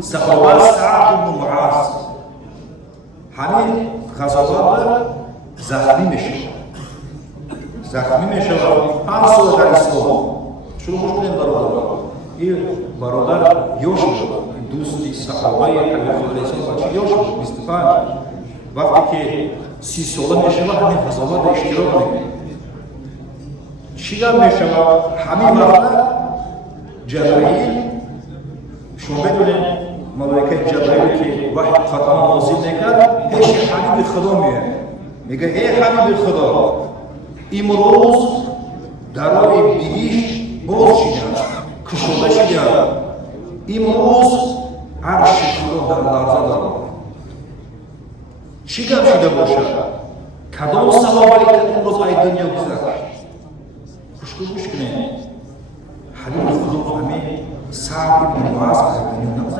صحابه سعد بن معاذ همین غزوات زخمی میشه 5 سال در اسلام شروع کنیم برادر این برادر یوش دوستی صحابه حبیب خدا صلی یوش 25 وقتی که 30 ساله میشه همین غزوات اشتراک میکنه چی میشه همین وقت جبرئیل شما بدونید ملائکه جبرئیل که وحی قرآن نازل میکرد پیش حبیب خدا میگه ای حبیب خدا امروز درای بهشت باز شده کشوده شده امروز عرش خدا در لرزه دارد چی گپ شده باشد کدام صحابه که امروز ای دنیا گذشت خوشگوش کنید حبیب خدا فهمید سعد بن معاذ ای دنیا نگذشت